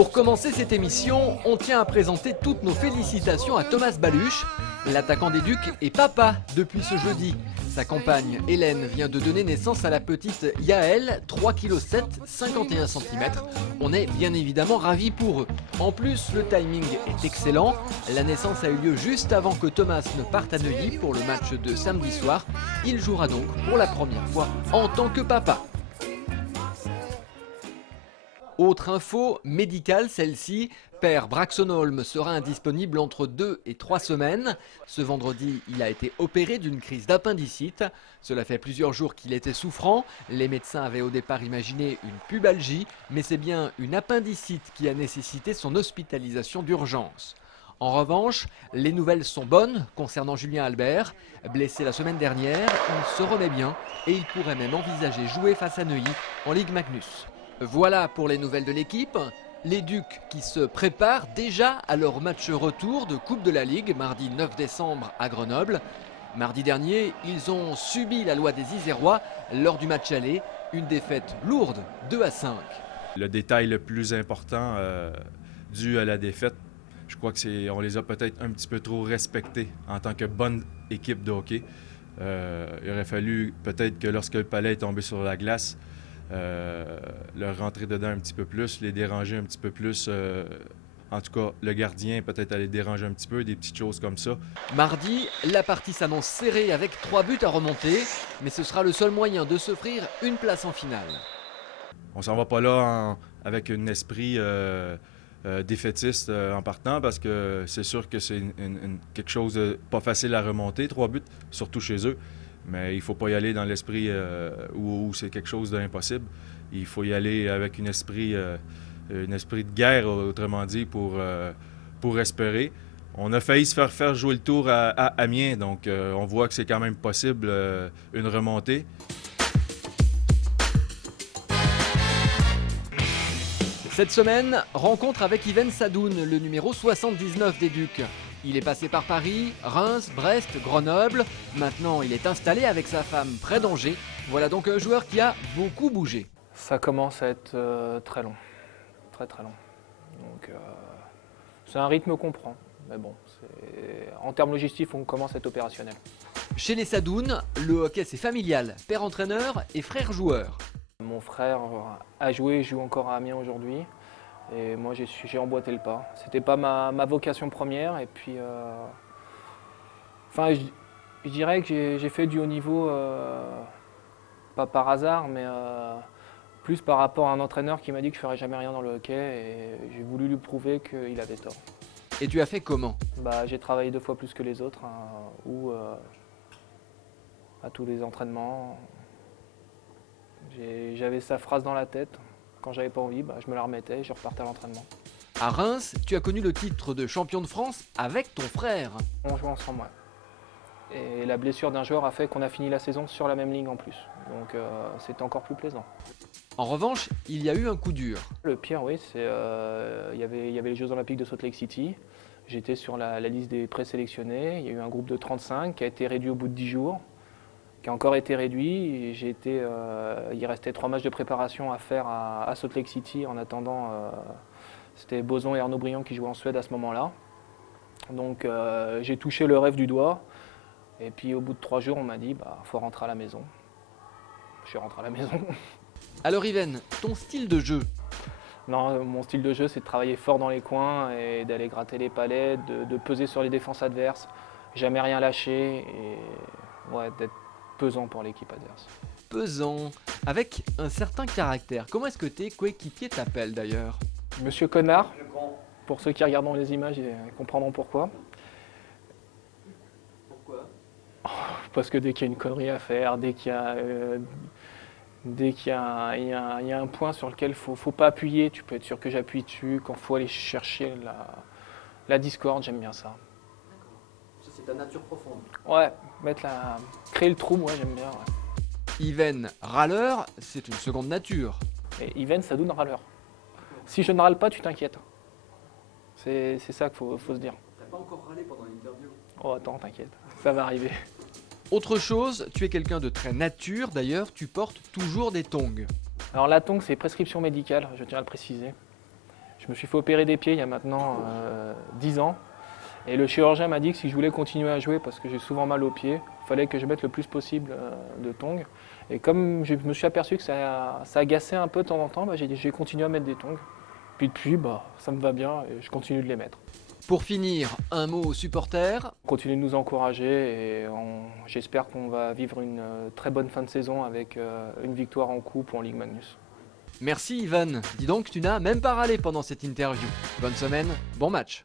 Pour commencer cette émission, on tient à présenter toutes nos félicitations à Thomas Baluch. L'attaquant des Ducs est papa depuis ce jeudi. Sa compagne Hélène vient de donner naissance à la petite Yaël, 3,7 kg, 51 cm. On est bien évidemment ravis pour eux. En plus, le timing est excellent. La naissance a eu lieu juste avant que Thomas ne parte à Neuilly pour le match de samedi soir. Il jouera donc pour la première fois en tant que papa. Autre info médicale, celle-ci, Père Braxonholm sera indisponible entre 2 et 3 semaines. Ce vendredi, il a été opéré d'une crise d'appendicite. Cela fait plusieurs jours qu'il était souffrant. Les médecins avaient au départ imaginé une pubalgie, mais c'est bien une appendicite qui a nécessité son hospitalisation d'urgence. En revanche, les nouvelles sont bonnes concernant Julien Albert. Blessé la semaine dernière, il se remet bien et il pourrait même envisager jouer face à Neuilly en Ligue Magnus. Voilà pour les nouvelles de l'équipe. Les Ducs qui se préparent déjà à leur match retour de Coupe de la Ligue mardi 9 décembre à Grenoble. Mardi dernier, ils ont subi la loi des Isérois lors du match aller, une défaite lourde, 2-5. Le détail le plus important dû à la défaite, je crois qu'on les a peut-être un petit peu trop respectés en tant que bonne équipe de hockey. Il aurait fallu peut-être que lorsque le palais est tombé sur la glace, leur rentrer dedans un petit peu plus, les déranger un petit peu plus. En tout cas, le gardien peut-être aller déranger un petit peu, des petites choses comme ça. Mardi, la partie s'annonce serrée avec 3 buts à remonter, mais ce sera le seul moyen de s'offrir une place en finale. On s'en va pas là avec un esprit défaitiste en partant, parce que c'est sûr que c'est quelque chose de pas facile à remonter, 3 buts, surtout chez eux. Mais il ne faut pas y aller dans l'esprit où c'est quelque chose d'impossible. Il faut y aller avec un esprit de guerre, autrement dit, pour espérer. On a failli se faire jouer le tour à Amiens, donc on voit que c'est quand même possible une remontée. Cette semaine, rencontre avec Yven Sadoun, le numéro 79 des Ducs. Il est passé par Paris, Reims, Brest, Grenoble. Maintenant, il est installé avec sa femme près d'Angers. Voilà donc un joueur qui a beaucoup bougé. Ça commence à être très long. Très très long. Donc c'est un rythme qu'on prend. Mais bon, en termes logistiques, on commence à être opérationnel. Chez les Sadoun, le hockey c'est familial. Père entraîneur et frère joueur. Mon frère a joué, joue encore à Amiens aujourd'hui. Et moi, j'ai emboîté le pas. C'était pas ma vocation première. Et puis, enfin, je dirais que j'ai fait du haut niveau, pas par hasard, mais plus par rapport à un entraîneur qui m'a dit que je ferais jamais rien dans le hockey. Et j'ai voulu lui prouver qu'il avait tort. Et tu as fait comment? J'ai travaillé 2 fois plus que les autres, hein, ou à tous les entraînements. J'avais sa phrase dans la tête. Quand j'avais pas envie, je me la remettais et je repartais à l'entraînement. À Reims, tu as connu le titre de champion de France avec ton frère. On jouait ensemble, ouais. Et la blessure d'un joueur a fait qu'on a fini la saison sur la même ligne en plus. Donc c'était encore plus plaisant. En revanche, il y a eu un coup dur. Le pire, oui, c'est il y avait les Jeux Olympiques de Salt Lake City. J'étais sur la liste des présélectionnés. Il y a eu un groupe de 35 qui a été réduit au bout de 10 jours. Qui a encore été réduit. Et il restait 3 matchs de préparation à faire à Salt Lake City en attendant. C'était Boson et Arnaud Briand qui jouaient en Suède à ce moment-là. Donc j'ai touché le rêve du doigt. Et puis au bout de 3 jours, on m'a dit faut rentrer à la maison. Je suis rentré à la maison. Alors Yven, ton style de jeu? Non, mon style de jeu, c'est de travailler fort dans les coins et d'aller gratter les palets, de peser sur les défenses adverses, jamais rien lâcher et ouais, d'être pesant pour l'équipe adverse. Pesant, avec un certain caractère. Comment est-ce que tes coéquipiers t'appellent d'ailleurs? Monsieur Connard, pour ceux qui regarderont les images, ils comprendront pourquoi. Pourquoi? Parce que dès qu'il y a une connerie à faire, dès qu'il y a un point sur lequel il ne faut pas appuyer, tu peux être sûr que j'appuie dessus. Quand il faut aller chercher la discorde, j'aime bien ça. Ça, c'est ta nature profonde. Ouais, créer le trou, moi j'aime bien. Ouais. Yven, râleur, c'est une seconde nature. Et Yven, ça donne râleur. Si je ne râle pas, tu t'inquiètes. C'est ça qu'il faut se dire. T'as pas encore râlé pendant l'interview? Oh attends, t'inquiète, ça va arriver. Autre chose, tu es quelqu'un de très nature, d'ailleurs, tu portes toujours des tongs. Alors la tongue, c'est prescription médicale, je tiens à le préciser. Je me suis fait opérer des pieds il y a maintenant 10 ans. Et le chirurgien m'a dit que si je voulais continuer à jouer, parce que j'ai souvent mal aux pieds, il fallait que je mette le plus possible de tongs. Et comme je me suis aperçu que ça agaçait un peu de temps en temps, j'ai continué à mettre des tongs. Puis depuis, ça me va bien et je continue de les mettre. Pour finir, un mot aux supporters. Continuez de nous encourager et j'espère qu'on va vivre une très bonne fin de saison avec une victoire en coupe ou en Ligue Magnus. Merci Ivan. Dis donc, tu n'as même pas râlé pendant cette interview. Bonne semaine, bon match.